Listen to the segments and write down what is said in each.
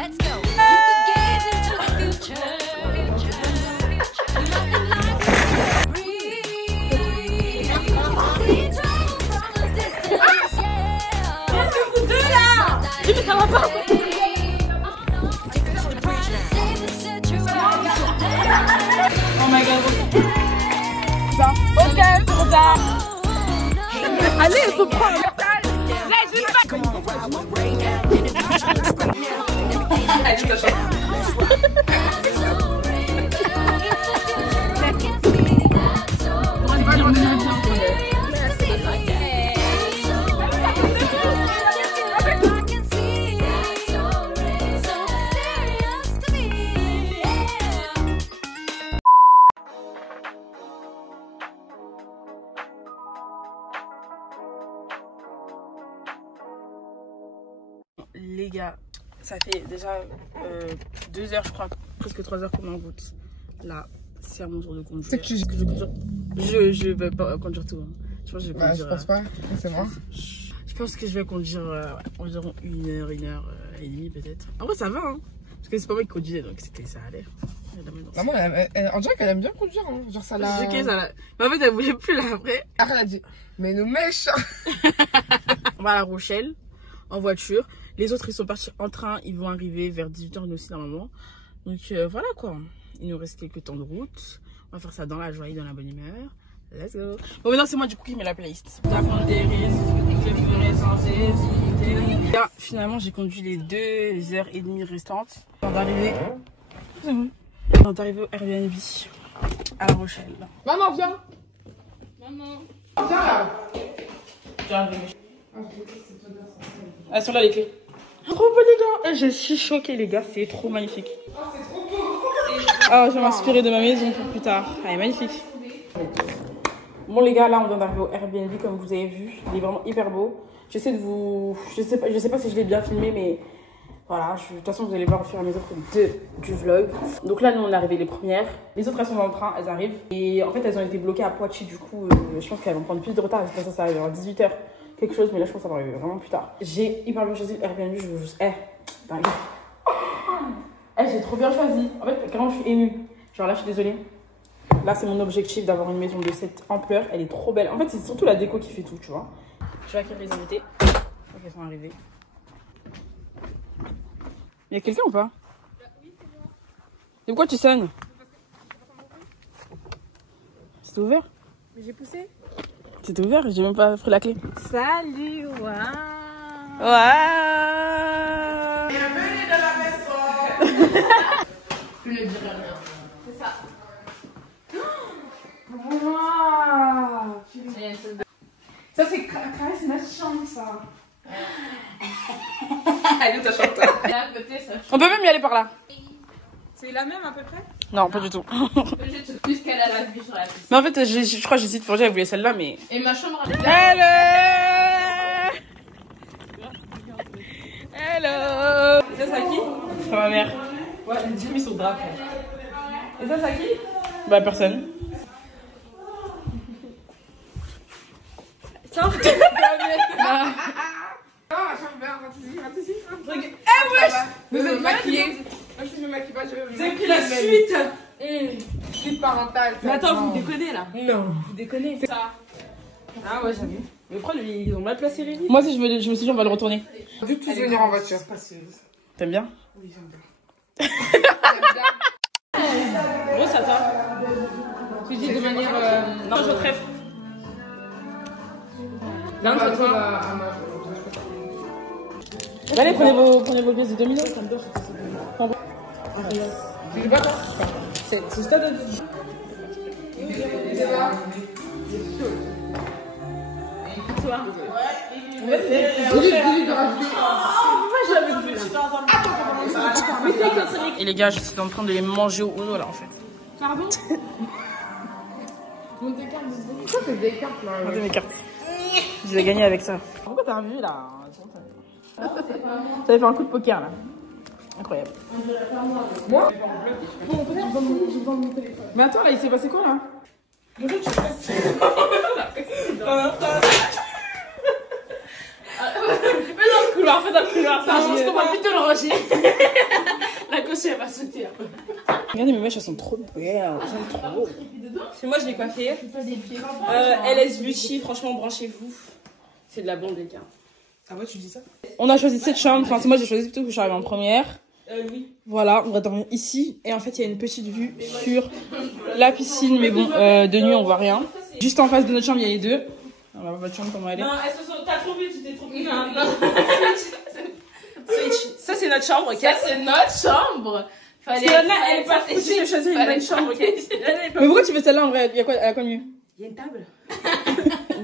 Let's go. You could gaze into the future. Nothing like breathe. See trouble from a distance, yeah. Qu'est-ce que vous deux là? Mais ça va pas. Oh my god. Ok, trop tard. Allez, il faut prendre le tal. Là, je vais pas. Allez, je te chante. Les gars, ça fait déjà 2 heures, je crois, presque 3 heures qu'on est en route. Là, c'est à mon tour de conduire. C'est que je vais pas conduire tout. Hein. Je pense que je vais conduire. Je pense pas, c'est moi. Je pense que je vais conduire environ 1 heure et demie peut-être. En vrai, ça va, hein. Parce que c'est pas moi qui conduisais, donc ça allait. Maman, on dirait qu'elle aime bien conduire, hein. Genre ça l'a. Mais en fait, elle voulait plus là après. Après, elle a dit, mais nous méchants. On va à La Rochelle en voiture. Les autres, ils sont partis en train. Ils vont arriver vers 18h, nous aussi, normalement. Donc, voilà, quoi. Il nous reste quelques temps de route. On va faire ça dans la joie et dans la bonne humeur. Let's go. Bon, maintenant, c'est moi, du coup, qui mets la playlist. Prendre des risques, je ferai sans hésiter. Là, finalement, j'ai conduit les 2h30 restantes. On va arriver. C'est bon. On est arrivé au Airbnb à La Rochelle. Maman, viens. Maman. Viens là. J'ai arrivé. Elles sont là, les clés. Trop beau, les gars. Je suis choquée, les gars. C'est trop magnifique. Oh, c'est trop beau. Ah, je vais m'inspirer de ma maison pour plus tard. Elle est magnifique. Bon, les gars, là, on vient d'arriver au Airbnb, comme vous avez vu. Il est vraiment hyper beau. J'essaie de vous... Je sais pas si je l'ai bien filmé, mais... Voilà, de toute façon, vous allez voir au fur et à mesure du vlog. Donc là, nous, on est arrivé les premières. Les autres, elles sont dans le train, elles arrivent. Et en fait, elles ont été bloquées à Poitiers, du coup, je pense qu'elles vont prendre plus de retard. Je pense que ça arrive à 18h, quelque chose, mais là, je pense que ça va arriver vraiment plus tard. J'ai hyper bien choisi le Airbnb, je vous... j'ai trop bien choisi. En fait, carrément, je suis émue. Genre là, je suis désolée. Là, c'est mon objectif d'avoir une maison de cette ampleur. Elle est trop belle. En fait, c'est surtout la déco qui fait tout, tu vois. Je vais accueillir les invités. Donc, elles sont arrivées. Il y a quelqu'un ou pas? Oui, c'est moi. Et pourquoi tu sonnes? C'était ouvert? Mais j'ai poussé. C'était ouvert, j'ai même pas pris la clé. Salut, waouh. Waouh. Bienvenue dans la maison. Je ne dirai rien. C'est ça. Waouh. Ça, c'est caresse ma chambre, ça. Allez, ta chambre. Là, peut-être ça. On peut même y aller par là. C'est la même à peu près? Non, pas du tout. Plus qu'elle a la vue sur la piste. Mais en fait, je crois que j'hésite pour dire, elle voulait celle-là, mais... Et ma chambre... Hello. Hello. Ça, c'est à qui? C'est ma mère. Ouais, elle dit mis son drap. Et ça, c'est à qui? Bah, personne. Ça, Non, la chambre verte, va ici. Eh wesh. Vous êtes maquillés. Moi, je suis maquillage. Vous avez pris la suite. Suite parentale. mais attends, vous déconnez là. Non. Vous déconnez. C'est ça. Ah ouais, j'avoue. Mais pourquoi ils ont mal placé les lits? Moi aussi, je me suis dit, on va le retourner. Du tout venir en voiture. T'aimes bien? Oui, j'aime bien. Gros, ça toi. Tu dis de manière... Non, je trèfle. L'un c'est toi. Allez, prenez vos pièces de domino. Tu veux pas toi? C'est ça de... Toi. Et les gars, je suis en train de les manger au Uno là en fait. Pardon? Pourquoi c'est des cartes là? Regardez mes cartes. Je vais gagner avec ça. Pourquoi t'as vu là? Ça avait fait un coup de poker là. Incroyable. Moi? Bon, en fait, j'ai besoin de mon téléphone. Mais attends, là, il s'est passé quoi là? Mais non, couloir, fais un couloir. Ça avance qu'on va plutôt le ranger. La cochée, elle va sauter un peu. Regardez, mes mèches, elles sont trop belles. J'aime trop. C'est moi, je l'ai coiffée. LS Beauty, franchement, branchez-vous. C'est de la bombe, les gars. Ah ouais, tu dis ça? On a choisi cette chambre. Enfin, c'est moi, j'ai choisi plutôt que je suis arrivée en première. Oui. Voilà, on va dormir ici. Et en fait, il y a une petite vue sur la piscine. Mais bon, de nuit, on voit rien. Juste en face de notre chambre, il y a les deux. On va voir votre chambre, comment elle est. Non, elles se sont... T'as trompé, tu t'es trompé. Ça, c'est notre chambre, ok? Ça, c'est notre chambre. Parce que Yana, elle est pas foutue de choisir une bonne chambre, ok? Mais pourquoi tu veux celle-là en vrai? Il y a quoi mieux? Il y a une table.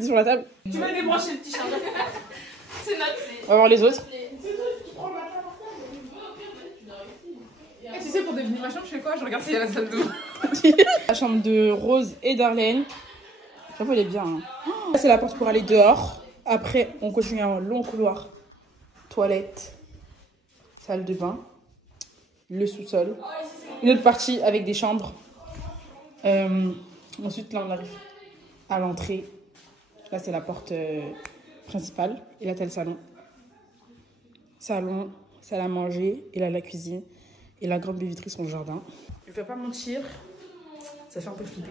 Sur la table. Tu vas débrancher le petit chargeur. C'est notre On va voir les autres. Et tu sais, pour devenir ma chambre, je fais quoi? Je regarde s'il y a la salle d'eau. La chambre de Rose et d'Arlène. J'avoue, elle est bien. Hein. Ça, c'est la porte pour aller dehors. Après, on continue un long couloir. Toilette, salle de bain, le sous-sol. Une autre partie avec des chambres. Ensuite, là, on arrive à l'entrée. Là, c'est la porte principale. Et là, t'as le salon. Salon, salle à manger. Et là, la cuisine. Et la grande baie vitrée, son jardin. Je vais pas mentir, ça fait un peu flipper.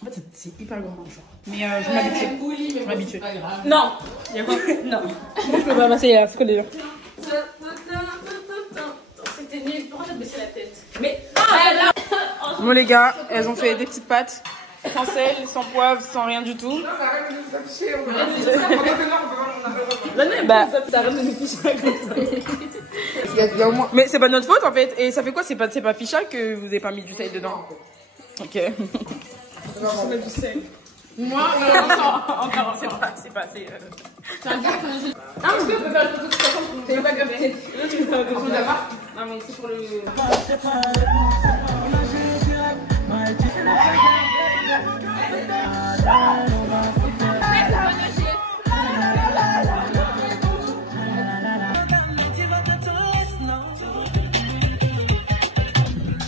En fait, c'est hyper grand, genre. Mais je m'habitue. Je m'habitue. Non. Il y a quoi? Non. Moi, je peux pas passer à ce que les gens. C'était nul. Pourquoi t'as baissé la tête? Mais... Bon, les gars, elles ont fait des petites pâtes. Sans sel, sans poivre, sans rien du tout. Non, mais arrête de nous afficher. On peut pas nous afficher. Bah, Arrête de nous afficher comme ça. Il y a au moins... mais c'est pas notre faute en fait. Et ça fait quoi? C'est pas ficha que vous avez pas mis du sel dedans? Ok. On va mettre du sel. Moi, Encore, c'est pas assez. Ah, parce que on peut faire une photo de toute façon. T'es pas capté. Là, tu peux faire On la marque. Non, mais c'est pour le.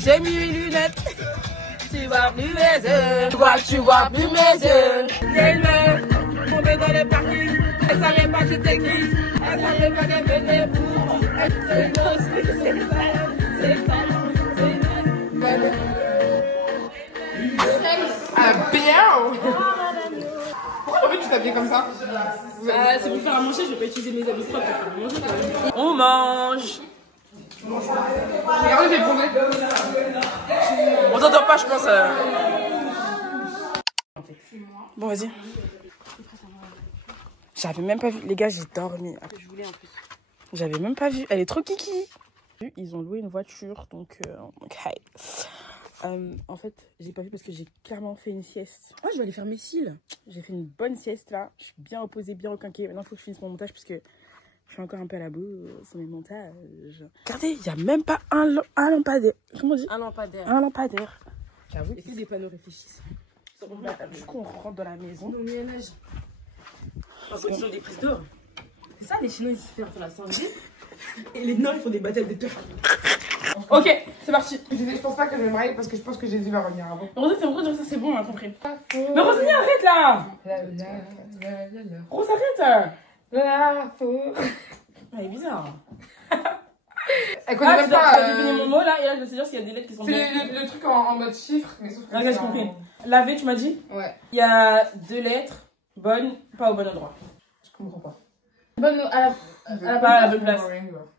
J'ai mis mes lunettes. Tu vois plus mes yeux. Tu vois plus mes yeux. J'ai une meuf tombée dans le parking. Elle savait pas que j'étais qui. Elle savait pas qu'elle venait pour. Elle c'est une grosse. Ah, bien. Pourquoi en fait tu t'habilles comme ça? C'est pour faire à manger, je vais pas utiliser mes habits propres pour faire à manger. On mange. Regardez, j'ai tourné. On t'entend pas, je pense. Bon, vas-y. J'avais même pas vu. Les gars, j'ai dormi. Je voulais en plus. J'avais même pas vu. Elle est trop kiki. Ils ont loué une voiture, donc ok. En fait, j'ai pas vu parce que j'ai clairement fait une sieste. Ah, je vais aller faire mes cils. J'ai fait une bonne sieste là. Je suis bien reposée, bien requinquée. Maintenant, il faut que je finisse mon montage parce que je suis encore un peu à la boue sur mes montages. Regardez, il n'y a même pas un lampadaire. Comment on dit? Un lampadaire. Un lampadaire. J'avoue. Et des panneaux réfléchissants. Du coup, on rentre dans la maison. Au Moyen-Âge. Parce qu'ils ont des prises d'or. C'est ça, les Chinois, ils se font la santé. Et les Nords, ils font des batailles de terre. Ok, c'est parti. Je pense pas que je vais me marier parce que je pense que Jésus va revenir avant. Rosette, c'est vrai, ça c'est bon, on a compris. Mais Rosette, arrête là. Rose, arrête. Elle est bizarre. Elle connaît même pas. J'ai deviner mon mot là, et là je vais te dire s'il y a des lettres qui sont bien. C'est le truc en mode chiffre, mais sauf que. Regarde, j'ai compris. Laver, tu m'as dit? Ouais. Il y a 2 lettres, bonnes, pas au bon endroit. Je comprends pas. Bonne à la bonne place.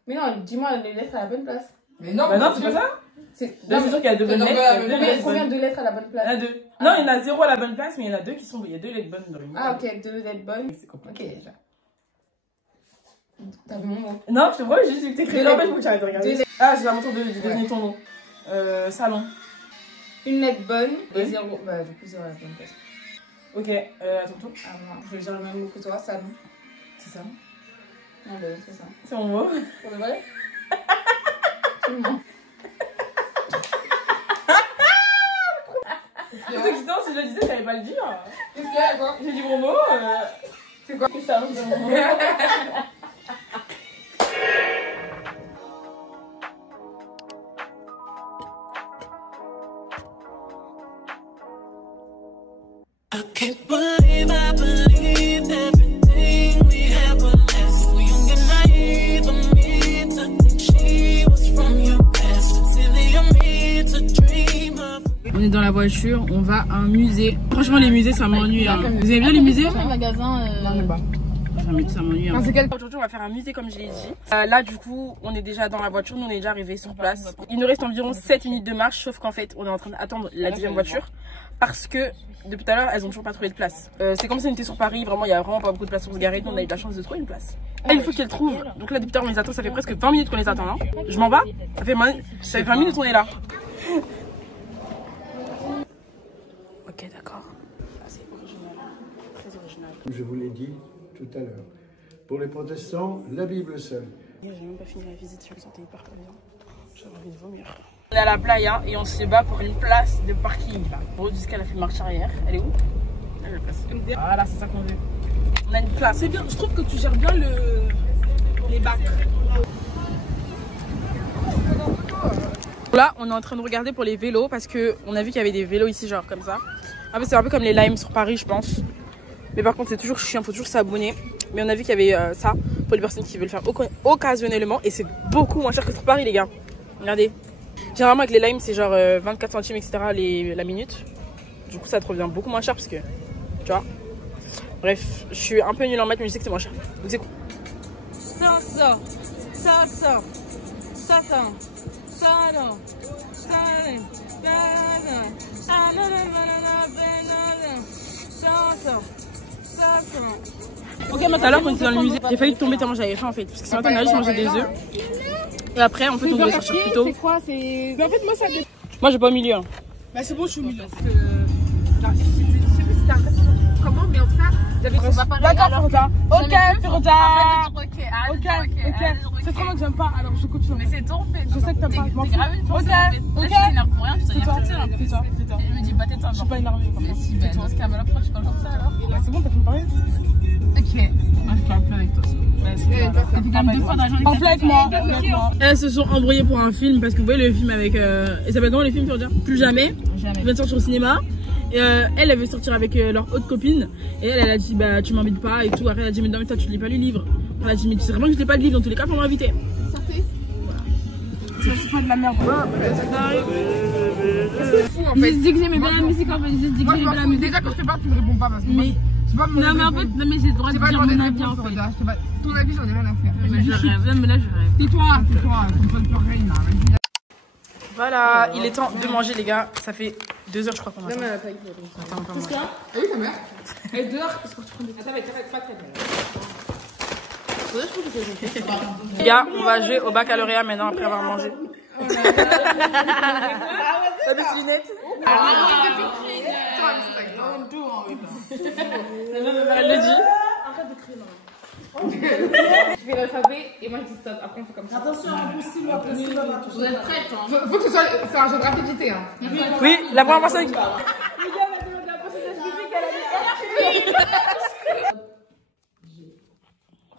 Mais non, dis-moi les lettres à la bonne place. Mais non, Bah non, c'est pas ça. C'est sûr qu'il y a 2 bonnes lettres. Combien de lettres à la bonne Il y en a place? 2. Non, il y en a 0 à la bonne place, mais il y en a 2 qui sont. Il y a 2 lettres bonnes dans le mot. Ah, ok, 2 lettres bonnes. C'est compliqué. Ok, déjà. T'as vu mon mot? Non, je te vois, j'ai juste écrit. Non, mais faut que tu arrêtes de regarder. Ah, c'est à mon tour de deviner ton mot. Salon. Une lettre bonne et Oui. 0. Bah, du coup, 0 à la bonne place. Ok, à ton tour. Ah, non, je vais dire le même mot que toi, salon. C'est ça. Non, bah, c'est ça. C'est mon mot. Pour de vrai? C'est moi. C'est excitant, si je le disais, j'allais pas le dire. Qu'est-ce qu'il y a, quoi? J'ai dit mon mot. C'est quoi? C'est ça, c'est mon mot. I can't believe I believed everything we had was less. We young and naive. est dans la voiture, on va à un musée. Franchement, les musées, ça m'ennuie. Hein. Vous aimez bien les musées? Un magasin. Ça m'ennuie. Hein. Aujourd'hui, on va faire un musée comme je l'ai dit. Là, du coup, on est déjà dans la voiture. Nous, on est déjà arrivés sur place. Il nous reste environ 7 minutes de marche, sauf qu'en fait, on est en train d'attendre la deuxième voiture parce que depuis tout à l'heure, elles ont toujours pas trouvé de place. C'est comme si on était sur Paris. Vraiment, il y a vraiment pas beaucoup de place pour se garer. Nous, on a eu de la chance de trouver une place. Et il faut qu'elles trouvent. Donc là, depuis tout à l'heure, on les attend. Ça fait presque 20 minutes qu'on les attend. Hein. Je m'en bats. Ça fait 20 minutes qu'on est là. Ok, d'accord. C'est original. Très original. Je vous l'ai dit tout à l'heure. Pour les protestants, la Bible seule. J'ai même pas fini la visite, je me sentais hyper pas bien. J'avais envie de vomir. On est à la playa et on se bat pour une place de parking. Rose jusqu'à la fait marche arrière. Elle est où? Elle est la place. Voilà, c'est ça qu'on veut. On a une place. C'est bien, je trouve que tu gères bien les bacs. Là, on est en train de regarder pour les vélos parce qu'on a vu qu'il y avait des vélos ici, genre comme ça. En fait, c'est un peu comme les Limes sur Paris, je pense. Mais par contre, c'est toujours chiant, faut toujours s'abonner. Mais on a vu qu'il y avait ça pour les personnes qui veulent faire occasionnellement. Et c'est beaucoup moins cher que sur Paris, les gars. Regardez. Généralement, avec les Limes, c'est genre 24 centimes, etc. la minute. Du coup, ça te revient beaucoup moins cher parce que, tu vois. Bref, je suis un peu nulle en maths, mais je sais que c'est moins cher. Donc, c'est cool. Ça, ça. Ça, ça. Ça, ça. Ça, non. Ça, ok, tout à l'heure quand on était dans le musée, j'ai failli tomber tellement j'avais faim en fait. Parce que ce matin on a juste mangé des œufs. Et après en fait on devait sortir plus tôt. C'est quoi? Mais en fait moi ça dépend. Moi j'ai pas au milieu. Hein. Bah c'est bon, je suis au milieu. Je sais plus si c'était un comment, mais en tout cas j'avais son papa. D'accord, Firota. Ok, Firota. Ok. C'est trop long que j'aime pas, alors je continue. Mais c'est ton fait. Je sais que t'aimes pas. T'es grave une force. Ok. Tu t'énerves pour rien, tu t'énerves pour rien. C'est toi. Je me dis pas t'éteindre. Je suis pas énervée. Mais si, ben dans ce cas-là, pourquoi tu parles comme ça alors? C'est bon, t'as fait me parler? Ok. Moi je parle plus avec toi. En plein avec moi. Elles se sont embrouillées pour un film parce que vous voyez le film avec. Et ça s'appelle comment le film, Firota? Plus jamais. Il vient de sortir au cinéma. Et elle veut sortir avec leur autre copine. Et elle a dit bah tu m'invites pas et tout. Après elle a dit mais non mais toi tu lis pas le livre. Elle a dit mais tu sais vraiment que je lis pas le livre dans tous les cas pour m'inviter. Sortez. C'est pas de la merde. C'est fou en fait. Ils se disent que j'aimais bien la musique en fait. Ils se disent que j'aimais bien la musique. Déjà quand je te parle tu me réponds pas parce que moi c'est pas mon Non mais en fait, non mais j'ai le droit de dire mon avis en fait. Ton avis j'en ai rien à faire. Mais je rêve, mais là je rêve. Tais-toi, comme ça ne peut rien là. Voilà, il est temps de manger les gars. Ça fait 2 heures je crois qu'on attend. Attends. Qu'est-ce qu'il y a? Ah oui ta mère. Elle est dehors, est-ce que tu prends des... Attends mais t'arrêtes pas très bien. Les gars, on va jouer au baccalauréat maintenant après avoir mangé. T'as des lunettes? Elle le dit. Arrête de crier non. Je fais l'alphabet et moi je dis stop. Après on fait comme ça. Attention, impossible. Vous êtes prêts hein? Faut que ce soit c'est un jeu de rapidité hein. Oui, la première personne.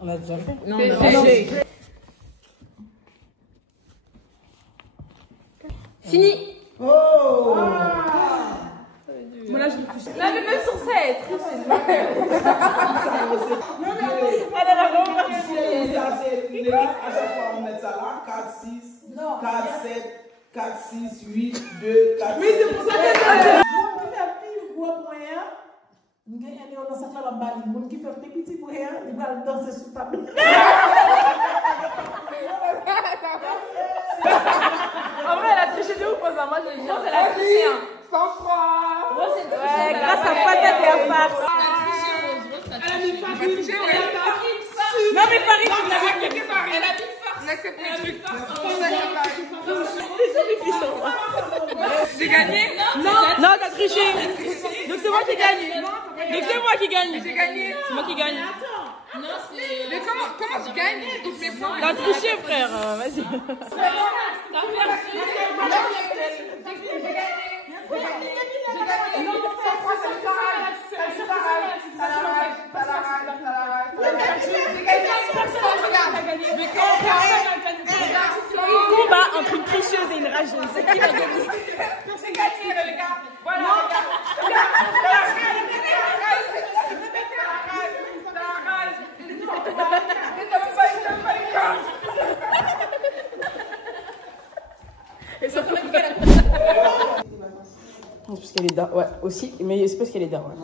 On a déjà fait. Non, non. Fini. Oh. Moi là je réfléchis. Là mais même sur ça elle est triste. Elle est vraiment à chaque fois on met ça là. 4, 6, 4, 7, 4, 6, 8, 2, 4, 7. Oui c'est pour ça que en vrai, elle a triché de ouf, ça. Moi, je le dis. Elle a triché. Sans froid. Ouais, grâce à Patate et à Farce. Elle a mis Farid. Non, mais Farid, tu l'as vu. Elle a mis farce. N'accepte les trucs. J'ai gagné? Non, t'as triché. Donc, c'est moi qui gagne. Donc, c'est moi qui gagne. J'ai gagné. C'est moi qui gagne. Mais comment je gagne? Donc mes points. T'as triché, frère. Vas-y. Combat entre une tricheuse et une rageuse. C'est qui va gagner? C'est gagné les gars. Voilà. C'est parce qu'elle est d'art. Ouais, aussi. Mais c'est parce qu'elle est d'art. Ouais.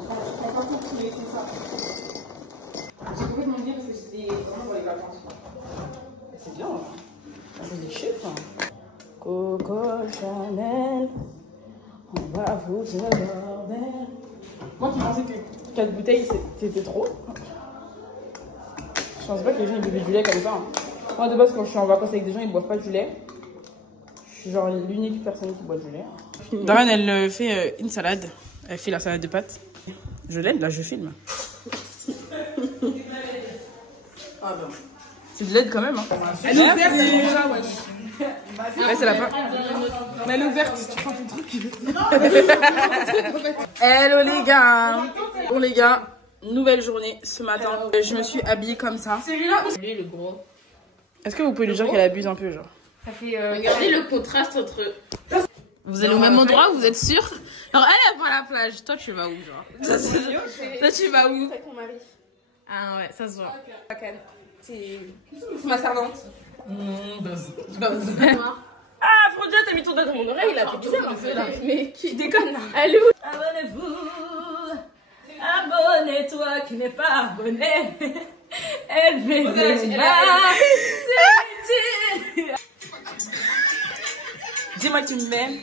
J'ai complètement dit parce que c'était vraiment pour les vacances. C'est bien. Ça fait des chiffres. Coco Chanel, on va foutre le bordel. Moi qui pensais que 4 bouteilles c'était trop. Je pense pas que les gens ils buvaient du lait comme ça. Hein. Moi de base quand je suis en vacances avec des gens ils boivent pas du lait. Je suis genre l'unique personne qui boit du lait. Darren elle fait une salade. Elle fait la salade de pâtes. Je l'aide, là je filme. Ah ben. C'est de l'aide quand même. Hein. Elle est ouverte déjà, wesh. Ouais, c'est la fin. Mais elle est ouverte, si tu prends ton truc. Hello les gars. Bon les gars, nouvelle journée ce matin. Je me suis habillée comme ça. C'est lui-là. Lui le gros. Est-ce que vous pouvez lui dire qu'elle abuse un peu genre? Ça fait regardez le contraste entre... Vous allez au même endroit, vous êtes sûr? Alors elle va à la plage, toi tu vas où genre? Toi tu vas où? Avec mon mari. Ah ouais, ça se voit. C'est ma servante. Ah Frodia, t'as mis ton doigt dans mon oreille là, t'es bizarre un peu là. Mais qui déconne là? Elle est où? Abonnez-vous, abonnez-toi qui n'est pas abonné. Elle fait Dis-moi que tu m'aimes.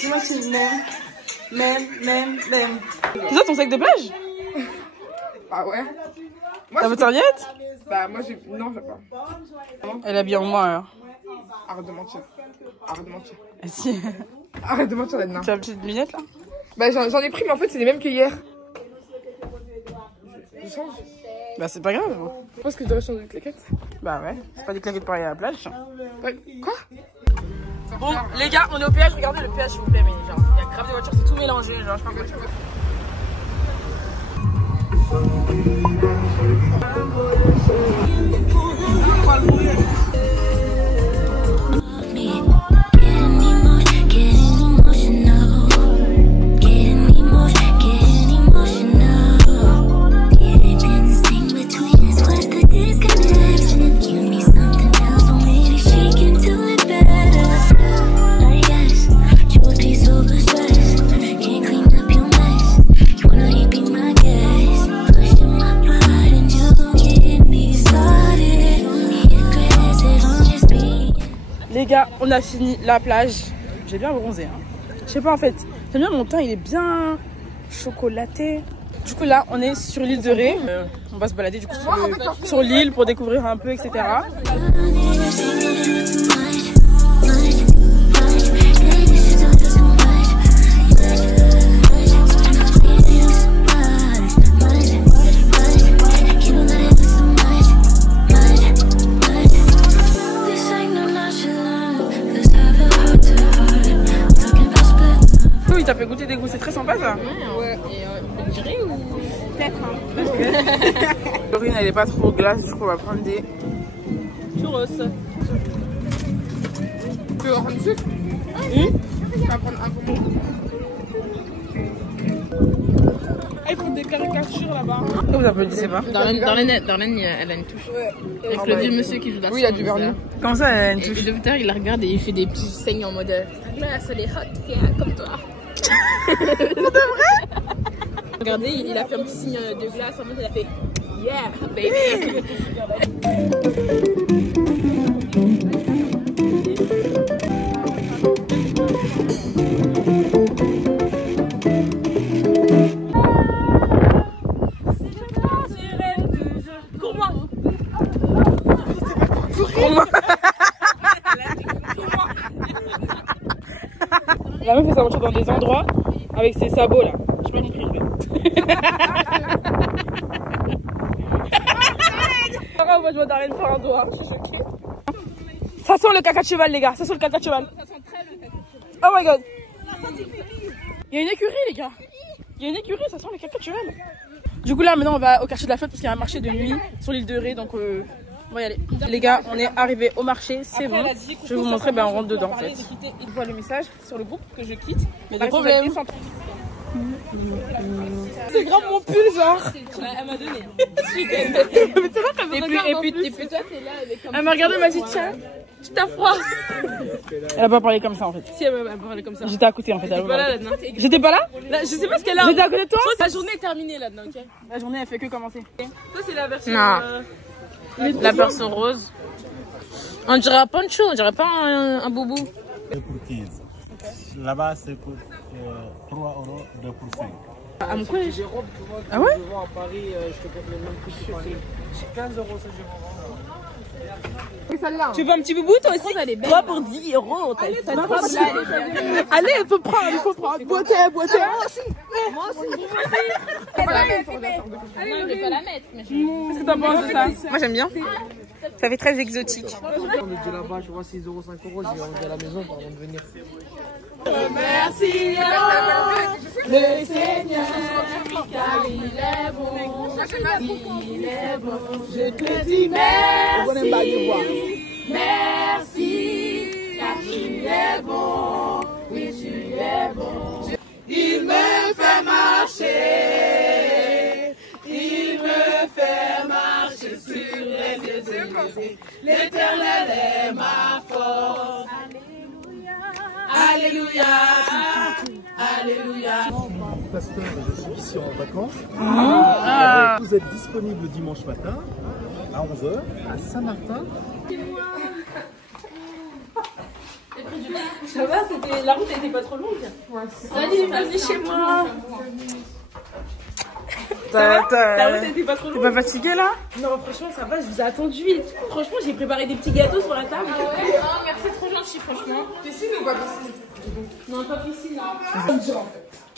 Dis-moi que tu m'aimes. Même. C'est ça ton sac de plage? Ah ouais? T'as votre serviette? Bah moi j'ai... Non, j'ai pas. Elle habille en moi alors. Arrête de mentir. Arrête de mentir. Ah, si. Arrête de mentir, Edna. Tu as une petite lunette là? Bah j'en ai pris, mais en fait c'est les mêmes que hier. Je change. Bah c'est pas grave. Je pense que je devrais changer de claquettes. Bah ouais, c'est pas des claquettes pareilles à la plage. Ouais. Quoi? Bon les gars, on est au péage, regardez le péage s'il vous plaît, mais genre il y a grave des voitures, c'est tout mélangé, genre je sais pas quoi tu veux. Les gars, on a fini la plage. J'ai bien bronzé. Hein. Je sais pas en fait. J'aime bien mon teint, il est bien chocolaté. Du coup là, on est sur l'île de Ré. On va se balader du coup sur l'île pour découvrir un peu, etc. Il t'a fait goûter des goûts, c'est très sympa ça. Ouais, et on dirait ou peut-être Laurine elle est pas trop glace, du coup on va prendre des churros. Tu veux en prendre une sucre? Tu vas prendre un peu. Ils font des caricatures là-bas. Vous applaudissez pas? Darlene, elle a une touche. Ouais. Avec le vieux monsieur qui joue dans Oui, il a du vernis. Comment ça, elle a une touche? Et le docteur il la regarde et il fait des petits saignes en mode là, c'est les hot, comme toi. Pour de vrai? Regardez, il a fait un petit signe de glace en mode il a fait yeah, baby. La meuf fait sa voiture dans des endroits avec ses sabots là. J'ai pas compris en fait. Moi je vois Darlene faire un doigt, je suis choquée. Ça sent le caca de cheval les gars, ça sent le caca de cheval. Oh my god. Il y a une écurie les gars. Il y a une écurie, ça sent le caca de cheval. Du coup là maintenant on va au quartier de la flotte parce qu'il y a un marché de nuit sur l'île de Ré, donc on va y aller. Les gars, on est arrivés au marché, c'est bon. Je vais vous montrer, ben on rentre dedans en fait. Il voit le message sur le groupe que je quitte. Mais pas de problème. C'est grave mon pull, genre. Elle m'a donné. Mais c'est vrai qu'elle me regarde en plus. toi, t'es là avec un. Elle m'a regardé, elle m'a dit tiens, tu t'as froid. Elle a pas parlé comme ça en fait. Si, elle m'a parlé comme ça. J'étais à côté en fait. T'es pas là, là-dedans. J'étais pas là? Je sais pas ce qu'elle a. J'étais à côté de toi? La journée est terminée là-dedans, ok? La journée elle fait que commencer. Ça, c'est la version. Non. La version rose. On dirait un poncho, on dirait pas un boubou. Pour 15. Là-bas, c'est pour 3 €, 2 pour 5. Ah mon collège. Ah ouais? Je vois à Paris, je te paye le même prix sur Paris. C'est 15 € ça, je vois. Tu veux un petit boubou toi aussi? Toi pour 10 €. Allez, il faut prendre, il faut prendre. Boitez. Moi aussi. Moi aussi. Je vais pas la mettre. Qu'est-ce que t'en penses de ça? Moi j'aime bien. Ça fait très exotique. On est déjà là-bas, je vois 6 €, 5 €, je vais rentrer à la maison avant de venir. Merci le Seigneur, car il est bon. Il est bon. Je te dis merci. Merci, car tu es bon. Oui, tu es bon. Il me fait marcher. Il me fait marcher sur les yeux. L'Éternel est ma force. Alléluia, Alléluia. Pasteur, je suis ici en vacances. Vous êtes disponible dimanche matin à 11h à Saint-Martin. Ça va, la route était pas trop longue. Salut, vas-y chez moi. La route était pas trop longue. T'es pas fatiguée là? Non, franchement, ça va, je vous ai attendu. Franchement, j'ai préparé des petits gâteaux sur la table. Ah ouais? Oh, merci, trop gentil, franchement. Piscine ou pas piscine? Non, pas piscine, non.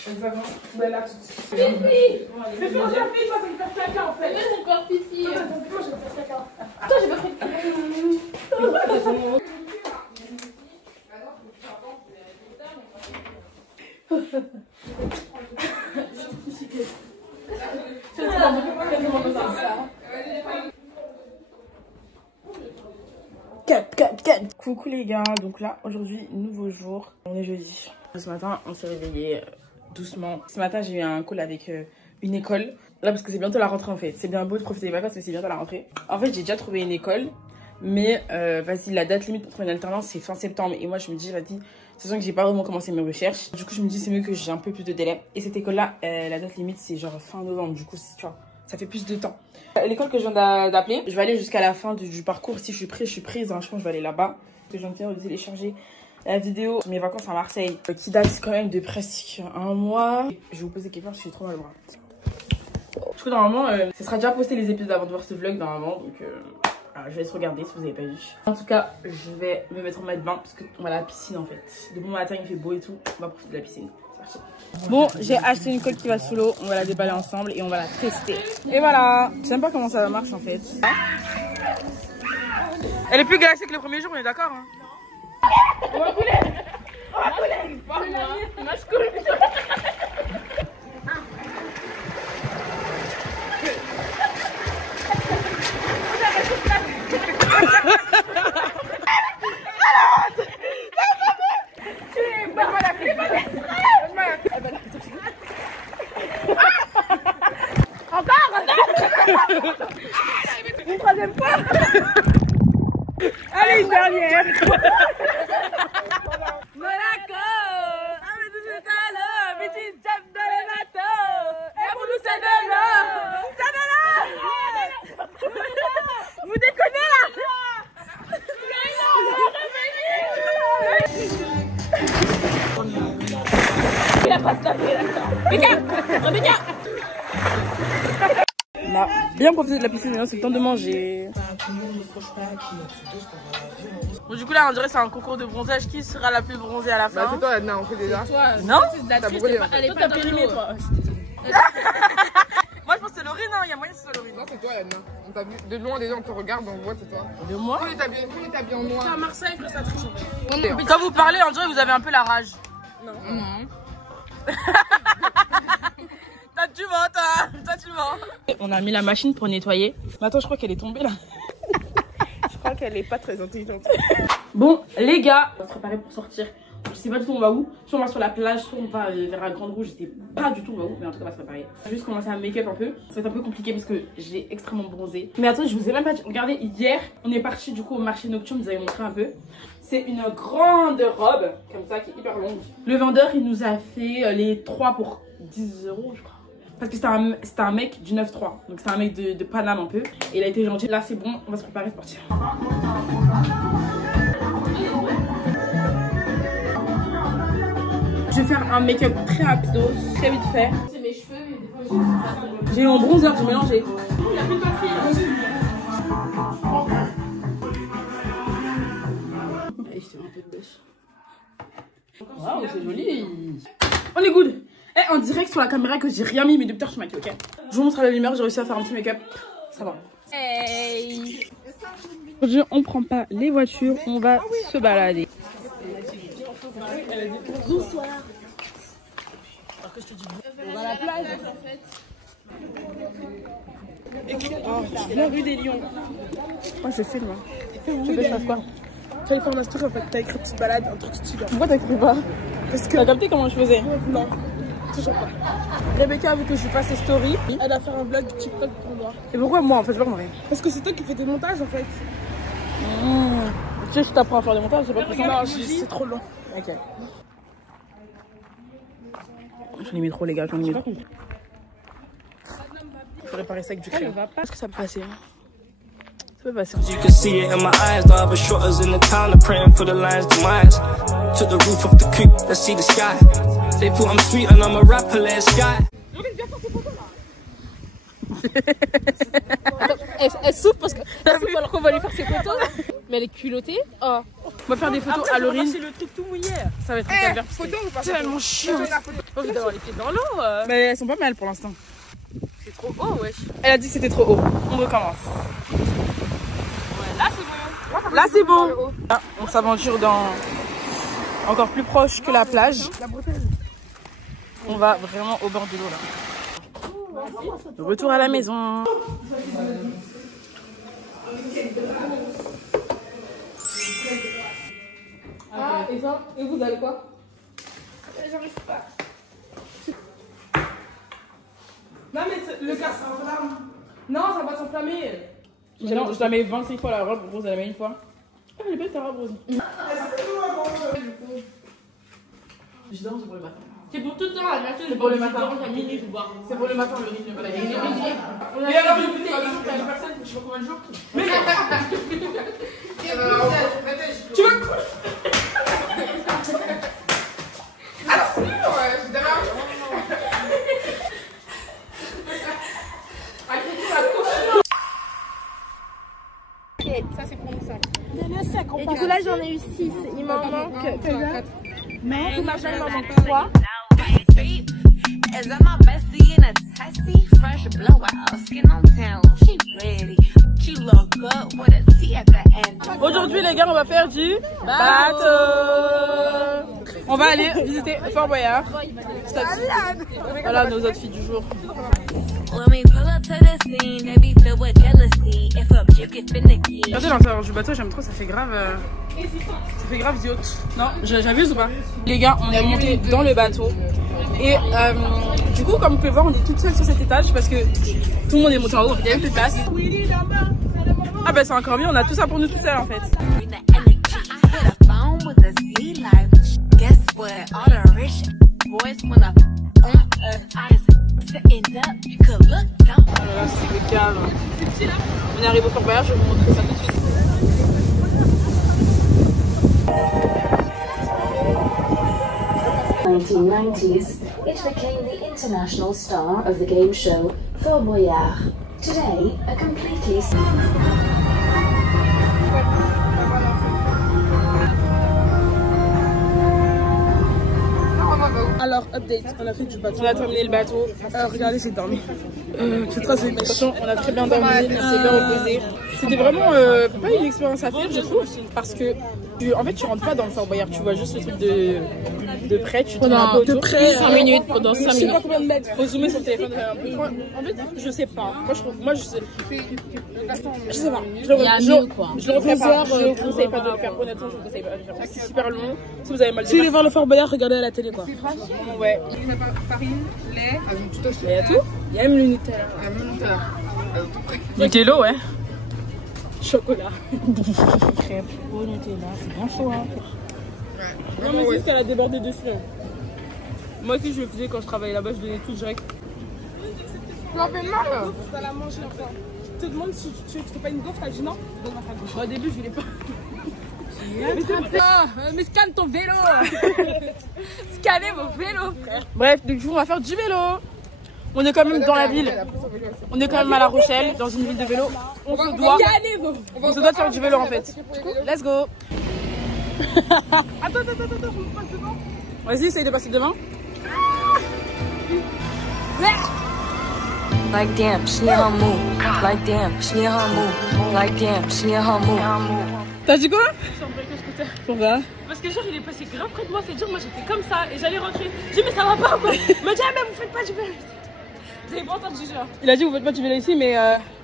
Exactement. Ben là, tout de suite. Pipi! Mais comment ça fait, toi, c'est faire caca en fait? Mets ton corps pipi. Moi, je vais faire caca. Toi, j'ai pas fait de Coucou les gars, donc là aujourd'hui nouveau jour, on est jeudi. Ce matin on s'est réveillé doucement. Ce matin j'ai eu un call avec une école. Là parce que c'est bientôt la rentrée en fait. C'est bien beau de profiter des vacances mais c'est bientôt la rentrée. En fait j'ai déjà trouvé une école. Mais vas-y, la date limite pour trouver une alternance c'est fin septembre. Et moi je me dis vas-y, sachant que j'ai pas vraiment commencé mes recherches, du coup je me dis c'est mieux que j'ai un peu plus de délai. Et cette école là, la date limite c'est genre fin novembre. Du coup tu vois, ça fait plus de temps. L'école que je viens d'appeler, je vais aller jusqu'à la fin du parcours. Si je suis prise, hein, je pense que je vais aller là-bas. Je viens de télécharger la vidéo de mes vacances à Marseille, qui date quand même de presque un mois. Je vais vous poser des questions parce que j'ai trop mal au bras. Du coup normalement, ce sera déjà posté les épisodes avant de voir ce vlog normalement. Donc je vais laisser regarder si vous n'avez pas vu. En tout cas, je vais me mettre en mode bain parce qu'on va à la piscine en fait. De bon matin, il fait beau et tout. On va profiter de la piscine. C'est parti. Bon, j'ai acheté une colle qui va sous l'eau. On va la déballer ensemble et on va la tester. Et voilà. Je sais même pas comment ça marche en fait. Elle est plus glacée que le premier jour, on est d'accord hein? On va couler. On va couler. Moi je coule. Une troisième fois. Allez, une dernière. Monaco, avec tout ce talent, petit jump dans le bateau. Et pour nous, c'est de l'eau. C'est de l'eau. Vous déconnez là? Il a pas tapé là. Béca. On a bien profité de la piscine, maintenant c'est le temps de manger. Bon, du coup là on dirait que c'est un concours de bronzage. Qui sera la plus bronzée à la fin? Bah c'est toi Edna, on fait déjà. Toi, non? T'as brûlé. elle est pas périmée toi. Moi je pense que c'est Laurine, hein. Il y a moyen que ce soit Laurine. Non c'est toi Edna. On t'a vu de loin déjà, on te regarde, on voit c'est toi. De moi? Tous les habillés en noir. À Marseille que ça triche. Quand vous parlez, on dirait que vous avez un peu la rage. Non. Toi tu mens, toi tu mens. On a mis la machine pour nettoyer. Mais attends, je crois qu'elle est tombée là. Je crois qu'elle est pas très intelligente. Bon les gars, on va se préparer pour sortir. Je sais pas du tout on va où. Soit on va sur la plage, soit on va vers la Grande Rouge. Je sais pas du tout on va où, mais en tout cas on va se préparer. Je vais juste commencer à make-up un peu. Ça va être un peu compliqué parce que j'ai extrêmement bronzé. Mais attendez, je vous ai même pas dit. Regardez, hier, on est parti du coup au marché nocturne, je vous avais montré un peu. C'est une grande robe, comme ça, qui est hyper longue. Le vendeur, il nous a fait les 3 pour 10 €, je crois. Parce que c'était un mec du 9-3. Donc c'est un mec de Paname un peu. Et il a été gentil. Là, c'est bon, on va se préparer pour partir. Je vais faire un make-up très rapido, très vite fait. C'est mes cheveux, mais des fois j'ai eu un bronzer, j'ai mélangé. Il a plus de batterie. Allez, je te mets un peu de blush. Waouh, c'est joli. On est good. Eh, en direct sur la caméra que j'ai rien mis, mais depuis tard je suis maquillée, ok. Je vous montre à la lumière, j'ai réussi à faire un petit make-up. Ça va. Hey. Aujourd'hui, on prend pas les voitures, on va se balader. Bonsoir. On va à la plage en fait. Oh, la rue des Lions. Moi je filme. Tu veux que je fasse quoi? Fallait faire un story en fait, t'as écrit petite balade, un truc stylé. Pourquoi t'as écrit pas? Parce que. T'as capté comment je faisais? Non, toujours pas. Rebecca a vu que je fasse ses stories, elle a fait un vlog TikTok pour moi. Et pourquoi moi en fait? C'est pas vrai. Parce que c'est toi qui fais des montages en fait. Tu sais, je t'apprends à faire des montages, c'est pas possible. Non, c'est trop long. Ok. J'en ai mis trop les gars, j'en ai mis trop. Il faut réparer ça avec du crayon. Est-ce que ça peut passer? Ça peut passer. You can see it in my eyes. The other shotters in the town are praying for the lion's demise. To the roof of the coupe, let's see the sky. They thought I'm sweet and I'm a rapper, let's sky. Elle souffre parce que alors qu'on va lui faire ses photos. Mais elle est culottée. Oh. On va faire des photos à Laurine. C'est le truc tout mouillé. Ça va être un calvaire. Photo ou pas? C'est tellement chiant. Pas envie d'avoir les pieds dans l'eau. Mais elles sont pas mal pour l'instant. C'est trop haut, wesh. Elle a dit que c'était trop haut. On recommence. Ouais, là c'est bon. Là c'est bon. Là, on s'aventure dans encore plus proche que la plage. On va vraiment au bord de l'eau là. Retour à la maison. Ah, et ça? Et vous avez quoi? J'arrive pas. Non mais le gars s'enflamme. Non, ça va s'enflammer. Je la mets 26 fois la robe, Rose elle la met une fois. Ah, elle est belle ta robe, Rose. Je dors, c'est pour le matin. C'est pour tout le temps, la C'est pour le matin. C'est pour le matin, le rythme, pas la nuit. Mais alors, écoutez, t'as une personne, je sais pas combien de jours. Mais tu veux quoi? Alors, je démarre. Ça c'est pour nous ça. Et du coup là j'en ai eu 6, il m'en manque 4. Mais il m'en manque 3. Aujourd'hui les gars on va faire du bateau. On va aller visiter Fort Boyard. Voilà nos outfits du jour. Regardez l'intérieur du bateau, j'aime trop, ça fait grave yacht. Non, j'abuse ou pas? Les gars, on est monté dans le bateau. Et du coup, comme vous pouvez voir, on est toute seule sur cet étage parce que tout le monde est monté en haut, il y a plus de place. Ah bah c'est encore mieux, on a tout ça pour nous tout seuls en fait. Là, c'est le calme. On est arrivé au Fort Boyard, je vais vous montrer ça tout de suite. In the 1990s, it became the international star of the game show Fort Boyard. Today, a completely... Alors, update, on a fait du bateau. On a terminé le bateau. Regardez, j'ai dormi. C'est très attention, on a très bien dormi, on s'est bien reposé. C'était vraiment pas une expérience à faire, je trouve, parce que en fait tu rentres pas dans le Fort Boyard, tu vois juste le truc de près, tu tournes un peu autour. De près 5 minutes, pendant 5 Je sais minutes. pas combien de mètres, faut zoomer sur le téléphone un peu. En fait, je sais pas. Moi je sais. Je sais pas. Je le referai pas. Je vous conseille pas de le faire. Honnêtement, je vous conseille pas de le faire. C'est super long. Si vous avez mal de Si vous voulez voir le Fort Boyard, regardez à la télé quoi. Ouais. Farine, lait, tout Il y a tout. Il y a même le Nutella. Nutella, ouais. Chocolat. Crêpes au Nutella, c'est bien chaud hein. Non mais c'est juste qu'elle a débordé dessus. Moi aussi je le faisais quand je travaillais là-bas, je donnais tout direct. Ça fait mal. Tu vas la manger enfin. Je te demande si tu fais pas une gaufre, t'as dit non. Donne-moi ta gaufre. Au début je voulais pas. Mais scanne ton vélo. Scannez mon vélo frère. Bref, du coup on va faire du vélo. On est quand même dans la ville. On est quand même à La Rochelle, dans une ville de vélo. On se doit de faire du vélo en fait. Let's go. Attends, je passe devant. Vas-y, essaye de passer devant. Like damn, she in her mood. Like damn, she in her mood. Like damn, she in her mood. T'as dit quoi? Je suis en break au scooter. Pourquoi? Parce que genre il est passé grave près de moi, c'est dire moi j'ai fait comme ça et j'allais rentrer. Je dis mais ça va pas quoi. Il m'a dit ah mais vous faites pas du vélo. Vous avez pas entendu genre. Il a dit vous faites pas du vélo ici mais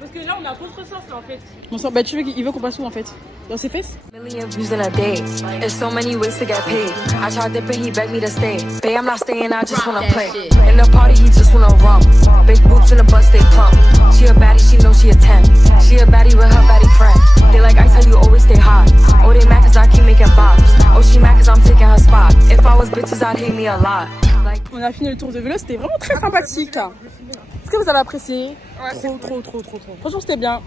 Parce que là on est à contresens là en fait. Bon sang, bah tu veux qu'il veut qu'on passe où en fait? Dans ses fesses? Million views in a day. There's so many ways to get paid. I tried dipping, he begged me to stay. Babe, I'm not staying, I just wanna play. In the party, he just wanna rump. Big boobs in the bus, they plump. She a baddie, she knows she a 10. She a baddie with her baddie friend. They like I tell you always stay hot. Oh, they mad cause I keep making bops. Oh, she mad cause I'm taking her spot. If I was bitches, I'd hate me a lot. On a fini le tour de vélo, c'était vraiment très sympathique. Est-ce que vous avez apprécié? Trop. Franchement, c'était bien.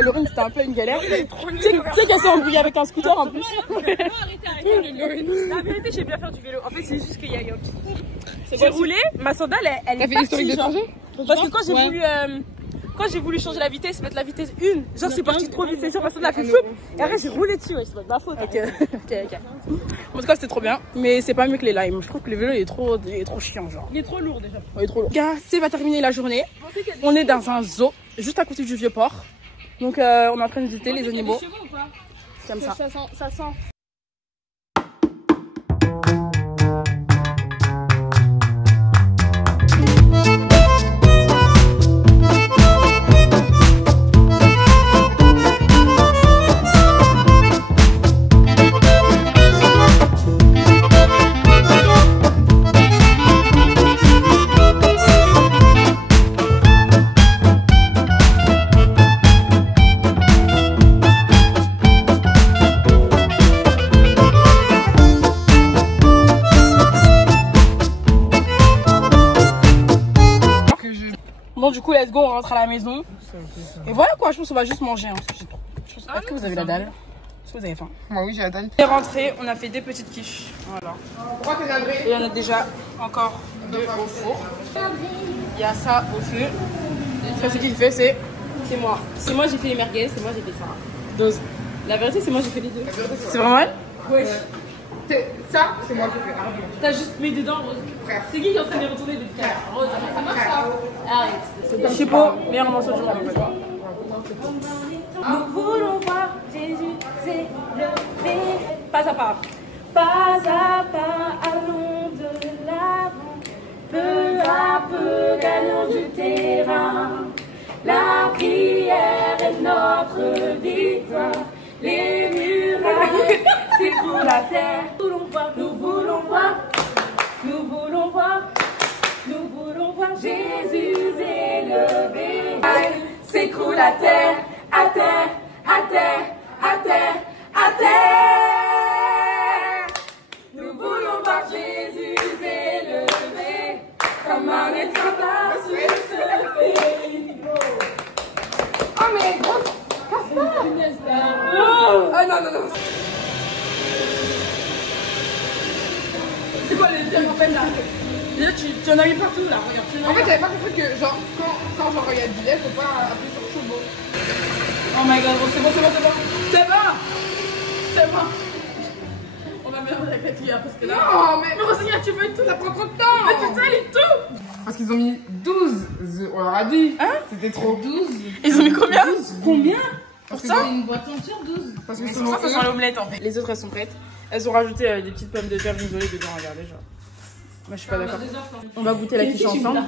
Laurine, c'était un peu une galère. Tu sais qu'elle s'est embrouillée avec un scooter en plus. La vérité, j'ai bien faire du vélo. En fait, c'est juste qu'il y a un J'ai roulé, ma sandale, elle est partie. Genre. Parce que quand j'ai voulu changer la vitesse, mettre la vitesse 1, genre c'est parti trop vite, c'est sûr, ma sandale a fait fou. Et après j'ai roulé dessus, ouais, c'est pas de ma faute. Ok. En tout cas, c'était trop bien, mais c'est pas mieux que les limes. Je trouve que le vélo il est trop chiant, genre. Il est trop lourd déjà. Ouais, il est trop lourd. Gars, c'est va terminer la journée. On est dans un zoo, juste à côté du Vieux-Port. Donc on est en train de visiter les animaux. Comme ça. Ça sent. Bon, du coup, let's go, on rentre à la maison. Et voilà quoi, je pense qu'on va juste manger. Hein. Est-ce que vous avez la dalle? Est-ce que vous avez faim? Moi oui, j'ai la dalle. On est rentré, on a fait des petites quiches. Voilà. Et on a déjà encore deux au four. Il y a ça au feu. Ça, c'est qui le fait? C'est moi. C'est moi, j'ai fait les merguez, c'est moi, j'ai fait ça. Dose. La vérité, c'est moi, j'ai fait les deux. C'est vraiment elle? Oui. Ça, c'est moi qui fais. T'as juste mis dedans, Rose. C'est qui est en train de les retourner depuis tout à l'heure? Rose, ça marche ça? Arrête. Chipo, meilleur morceau du monde. Nous voulons voir Jésus s'élever. Pas à pas. Pas à pas, allons de l'avant. Peu à peu, gagnons du terrain. La prière est notre victoire. Les murailles s'écroulent à terre. Nous voulons voir Jésus élevé. S'écroule à terre, à terre, à terre, à terre, à terre. Nous voulons voir Jésus élevé comme un étendard sur ce pays. Oh mais grosse, casse pas. Oh non. C'est quoi le deuxième en fait là? Déjà, tu en as mis partout là, regarde. En fait, j'avais pas compris que genre quand genre il y a du lait, faut pas appuyer sur chaud. Oh my god, c'est bon. On va mettre la cuillère parce que là. Non, mais Roselyne, tu veux tout? Ça prend trop de temps. Mais tu sais, tout. Parce qu'ils ont mis 12 œufs. On leur a dit. Hein? C'était trop. 12. Ils ont mis combien? 12. Combien? Pour ça une boîte entière, 12. Parce que ça sent l'omelette en fait. Les autres elles sont prêtes. Elles ont rajouté des petites pommes de terre isolées dedans, regardez genre. Moi je suis pas d'accord. On va goûter la quiche ensemble.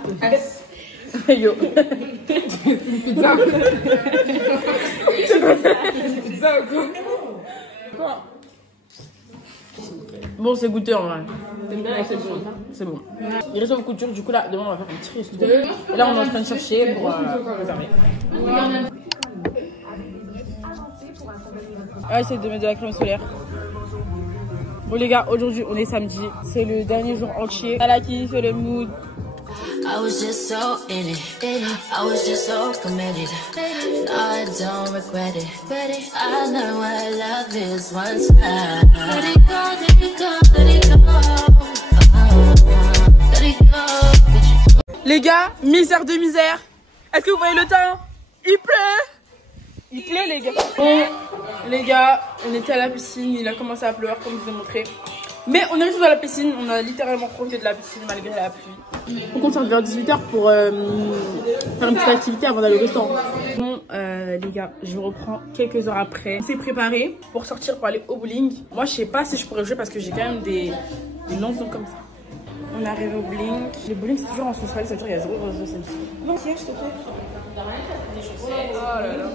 Yo. Pizza. Pizza ou quoi? Bon, c'est goûté en vrai. C'est bon. Il reste beaucoup de jours, du coup là, demain on va faire un petit resto. Et là on est en train de chercher pour réserver. Ah, j'essaie de mettre de la crème solaire. Bon les gars, aujourd'hui on est samedi. C'est le dernier jour entier. À la kiff, le mood. I was just so in it. I was just so committed. I don't regret it. I know what love is once I let it go, let it go, let it go. Let it go. Les gars, misère de misère. Est-ce que vous voyez le temps? Il pleut. Il pleut les gars. Bon, les gars, on était à la piscine. Il a commencé à pleuvoir comme je vous ai montré. Mais on est resté dans la piscine. On a littéralement profité de la piscine malgré la pluie. On compte vers 18h pour faire une petite activité avant d'aller au restaurant. Bon les gars, je vous reprends quelques heures après. On s'est préparé pour sortir pour aller au bowling. Moi je sais pas si je pourrais jouer parce que j'ai quand même des noms comme ça. On est arrivé au bowling. Le bowling c'est toujours en sous-sol, ça veut dire qu'il y a 0 réseau samedi. Non, tiens, je te fais. Oh là là.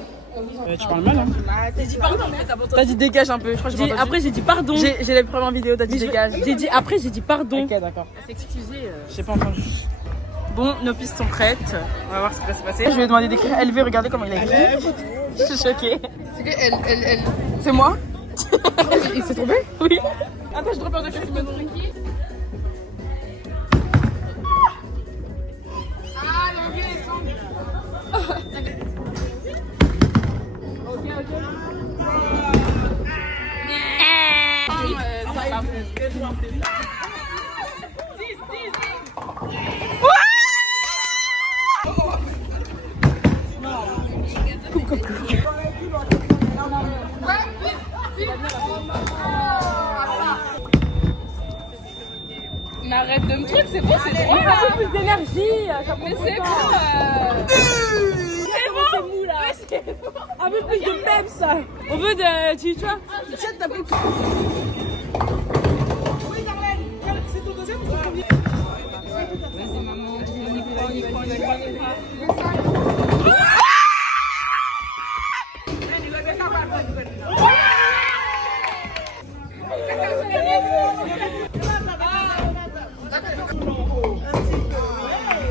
Tu parles mal hein. T'as dit pardon mais t'as dit dégage un peu. Je crois que après j'ai dit pardon. J'ai les preuves en vidéo, t'as dit dégage. J'ai dit après j'ai dit pardon. Ok d'accord. Excusez. J'ai pas entendu. Bon, nos pistes sont prêtes. On va voir ce qui va se passer. Je lui ai demandé d'écrire LV, regardez comment il a écrit. Je suis choquée. C'est moi. Il s'est trompé? Oui. Attends, je te repère de que tu me donnes. Ah, l'anglais est Mais arrête de me truc, c'est bon, c'est drôle. Un peu plus d'énergie. Mais c'est bon. C'est bon. C'est mou là. Un peu plus de peps. On veut de. Tu vois. Tiens ta boucle. C'est ton deuxième ou ton premier? Vas-y maman, on y croit.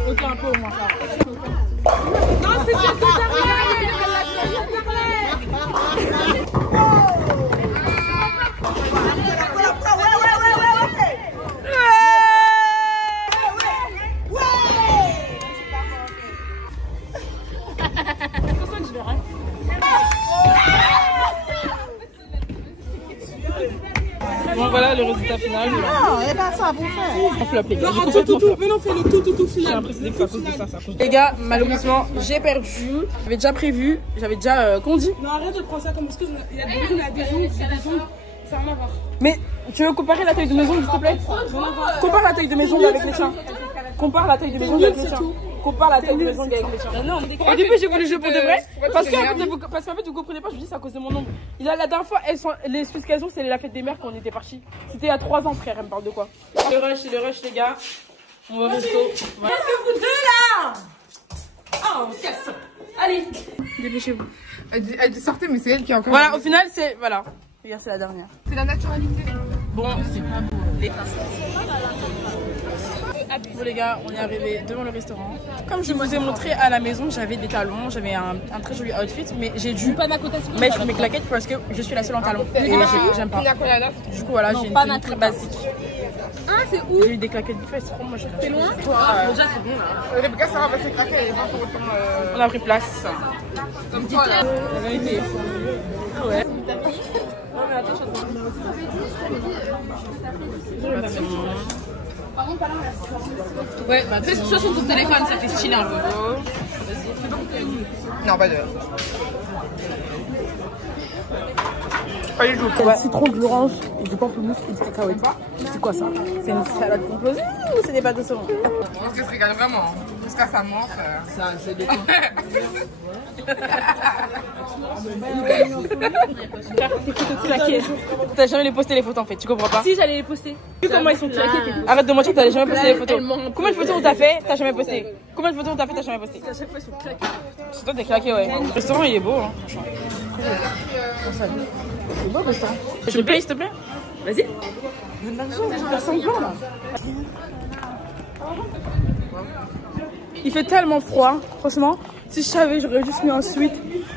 Ok, un peu au moins ça. Non, c'est ça que Bon voilà le résultat final. Non, et pas ça, pour faire. On flop les gars. Mais non, fais le tout J'ai l'impression que c'est à cause de ça. Les gars, malheureusement, j'ai perdu. J'avais déjà prévu, j'avais déjà conduit. Non, arrête de prendre ça comme excuse. Il y a des ongles, ça n'a rien à voir. Mais tu veux comparer la taille de mes ongles, s'il te plaît? Compare la taille de mes ongles avec les tiens. Compare la taille de mes ongles avec les tiens. Compare la taille de mes ongles avec les tiens. Au début, j'ai voulu jouer pour de vrai. Parce qu'en fait, vous comprenez pas, je vous dis, c'est à cause de mon ongle. La dernière fois, l'excuse qu'elles ont, c'est la fête des mères quand on était partis. C'était il y a 3 ans, frère, elle me parle de quoi? Le rush, les gars. On va au resto. Qu'est-ce que vous deux là? Oh, casse. Allez. Dépêchez-vous. Elle dit sortez, mais c'est elle qui a encore. Voilà, au final, c'est. Voilà. Regarde, c'est la dernière. C'est la naturalité. Bon, c'est pas beau. Bon les gars, on est arrivé devant le restaurant. Comme je vous ai montré à la maison, j'avais des talons, j'avais un très joli outfit, mais j'ai dû mettre mes claquettes parce que je suis la seule en talons. Et j'aime pas. Du coup voilà, j'ai une tenue très basique. Ah, c'est où? J'ai eu des claquettes vite fait, c'est trop moche. C'est loin? Déjà c'est bon là. Rebecca, ça va passer claquettes, elle est pas pour autant. On a pris place. Comme toi là. La vérité. Ah ouais. Ouais, bah fais ça sur ton téléphone, ça fait stylé un peu. Non, pas de. Pas du tout. Il y a du citron, de l'orange, du pamplemousse et du cacahuète. C'est quoi ça? C'est une salade composée ou c'est des pâtes de saumon? Je pense que se régale vraiment. Jusqu'à sa mort. C'est des T'as jamais les posté les photos en fait, tu comprends pas? Si, j'allais les poster. Tu comment ils sont claqués? Arrête de mentir que t'as jamais posté les photos. Combien de photos on t'a fait? T'as jamais posté. Combien de photos on t'a fait? T'as jamais posté. À chaque fois ils sont claqués. C'est toi t'es claqué, ouais. Le restaurant il est beau, hein, franchement. C'est beau le restaurant. Je me paye s'il te plaît? Vas-y. Donne l'argent, je vais faire semblant là. Il fait tellement froid, franchement. Si je savais, j'aurais juste mis ensuite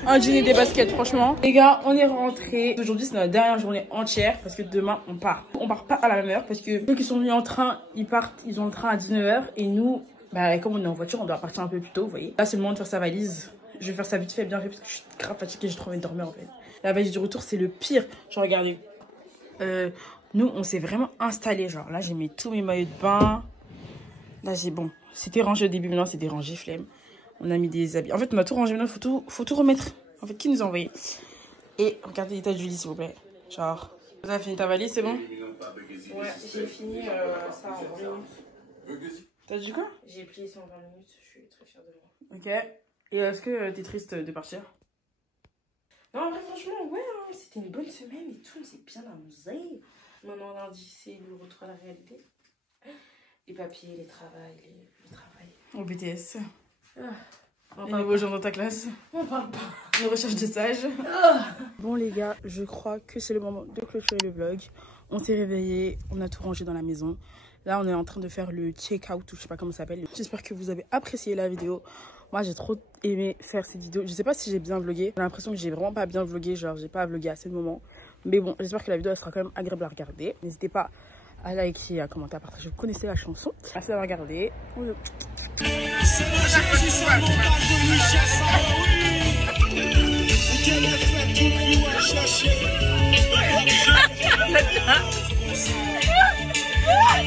un jean et des baskets, franchement. Les gars, on est rentrés. Aujourd'hui, c'est notre dernière journée entière parce que demain, on part. On part pas à la même heure parce que ceux qui sont venus en train, ils ont le train à 19h. Et nous, bah, comme on est en voiture, on doit partir un peu plus tôt, vous voyez. Là, c'est le moment de faire sa valise. Je vais faire ça vite fait, bien fait, parce que je suis grave fatiguée, j'ai trop envie de dormir en fait. La valise du retour, c'est le pire. Genre, regardez. Nous, on s'est vraiment installés. Genre, là, j'ai mis tous mes maillots de bain. Là, j'ai bon. C'était rangé au début, maintenant, c'est dérangé, flemme. On a mis des habits. En fait, on a tout rangé, maintenant, faut tout remettre. En fait, qui nous a envoyé? Et regardez l'état du lit, s'il vous plaît. Genre, vous avez fini ta valise, c'est bon? Ouais, j'ai fini ça en 20 minutes. T'as dit quoi? J'ai plié ça en 20 minutes, je suis très fière de moi. Ok. Et est-ce que t'es triste de partir? Non, en vrai, franchement, ouais, hein, c'était une bonne semaine et tout, c'est bien amusé. Maintenant, lundi, c'est le retour à la réalité. Les papiers, les travails, le travail. Au BTS. Les nouveaux gens dans ta classe. On parle pas. Une recherche de sages. Bon les gars, je crois que c'est le moment de clôturer le vlog. On s'est réveillé, on a tout rangé dans la maison. Là, on est en train de faire le check-out, ou je sais pas comment ça s'appelle. J'espère que vous avez apprécié la vidéo. Moi, j'ai trop aimé faire cette vidéo. Je sais pas si j'ai bien vlogué. J'ai l'impression que j'ai vraiment pas bien vlogué. Genre, j'ai pas vlogué assez de moments. Mais bon, j'espère que la vidéo elle sera quand même agréable à regarder. N'hésitez pas à liker, à commenter, à partager. Vous connaissez la chanson. Merci d'avoir regardé.